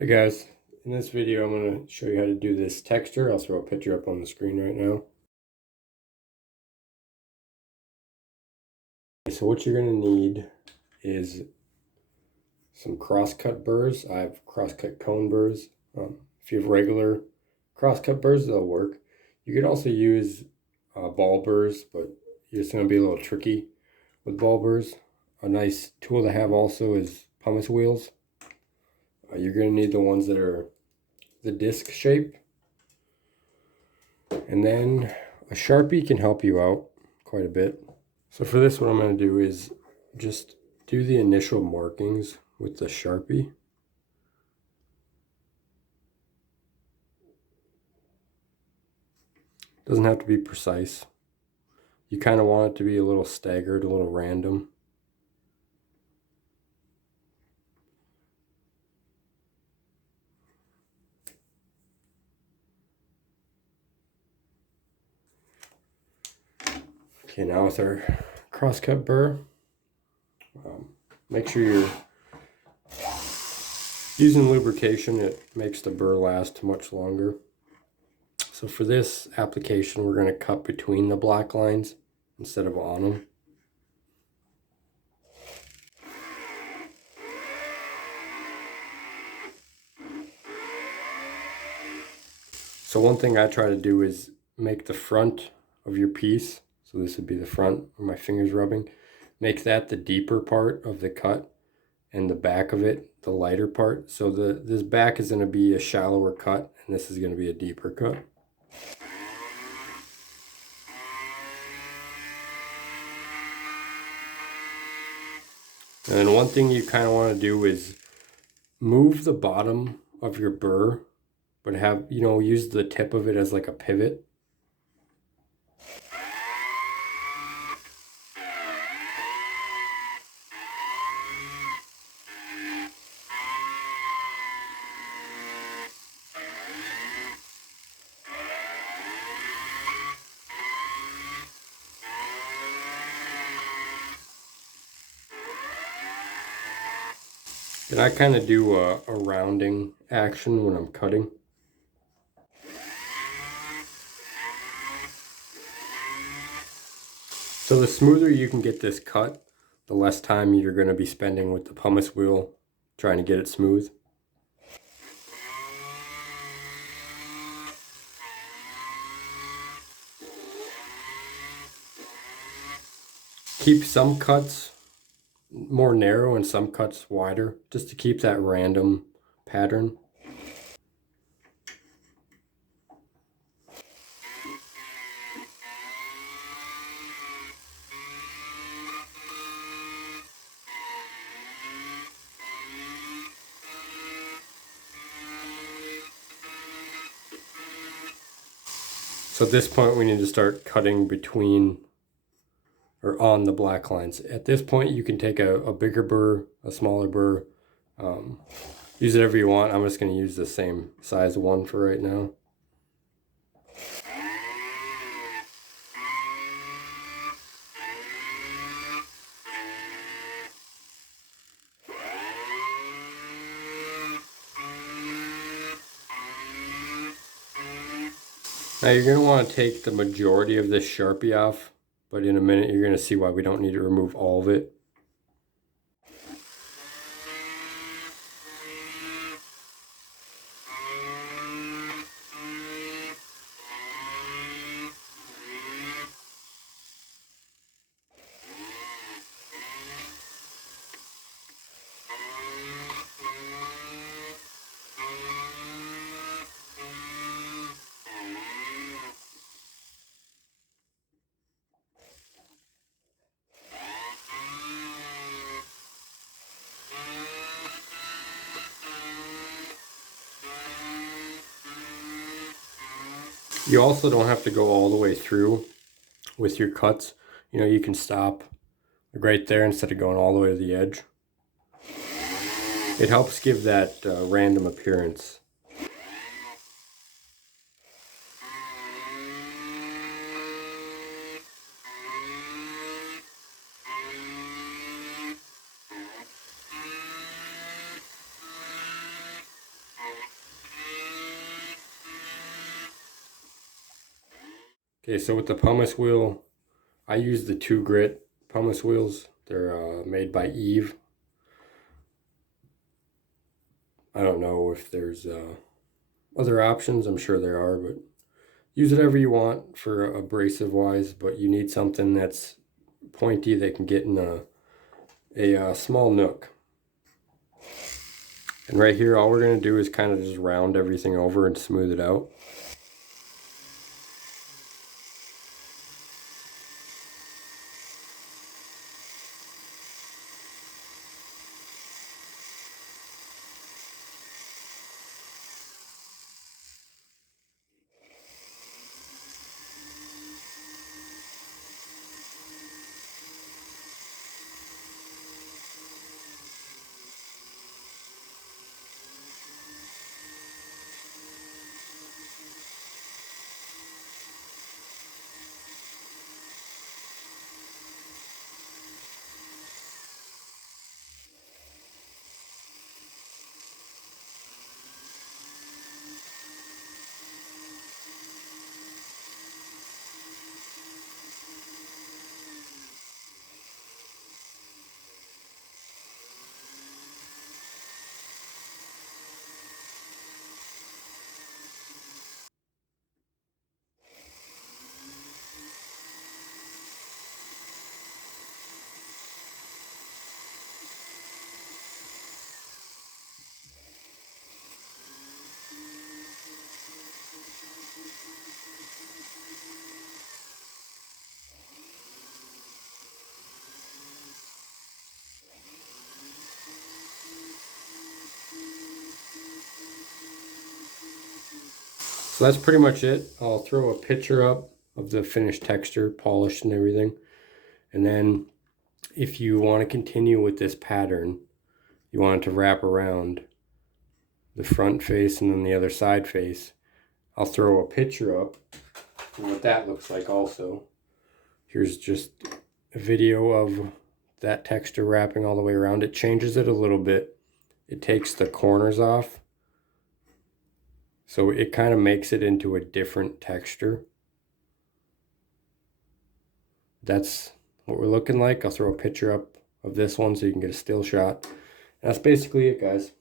Hey guys, in this video I'm going to show you how to do this texture. I'll throw a picture up on the screen right now. So what you're going to need is some crosscut burrs. I have crosscut cone burrs. If you have regular crosscut burrs, they'll work. You could also use ball burrs, but it's going to be a little tricky with ball burrs. A nice tool to have also is pumice wheels. You're going to need the ones that are the disc shape. And then a Sharpie can help you out quite a bit. So for this, what I'm going to do is just do the initial markings with the Sharpie. Doesn't have to be precise. You kind of want it to be a little staggered, a little random. Okay, now with our crosscut burr, make sure you're using lubrication. It makes the burr last much longer. So for this application, we're going to cut between the black lines instead of on them. So one thing I try to do is make the front of your piece, so this would be the front where my finger's rubbing, make that the deeper part of the cut and the back of it the lighter part. So this back is going to be a shallower cut and this is going to be a deeper cut. And one thing you kind of want to do is move the bottom of your burr, but have, use the tip of it as like a pivot. And I kind of do a rounding action when I'm cutting. So the smoother you can get this cut, the less time you're going to be spending with the pumice wheel trying to get it smooth. Keep some cuts more narrow and some cuts wider, just to keep that random pattern. So at this point we need to start cutting between or on the black lines. At this point you can take a bigger burr, a smaller burr, use it however you want. I'm just going to use the same size one for right now. Now you're going to want to take the majority of this Sharpie off, but in a minute you're going to see why we don't need to remove all of it. You also don't have to go all the way through with your cuts. You can stop right there instead of going all the way to the edge. It helps give that random appearance. Okay, so with the pumice wheel, I use the 2 grit pumice wheels. They're made by Eve. I don't know if there's other options. I'm sure there are, but use whatever you want for abrasive wise, but you need something that's pointy that can get in a small nook. And right here, all we're going to do is kind of just round everything over and smooth it out. So that's pretty much it. I'll throw a picture up of the finished texture, polished and everything. And then if you want to continue with this pattern, you want it to wrap around the front face and then the other side face, I'll throw a picture up of what that looks like also. Here's just a video of that texture wrapping all the way around. It changes it a little bit. It takes the corners off, so it kind of makes it into a different texture. That's what we're looking like. I'll throw a picture up of this one so you can get a still shot. That's basically it, guys.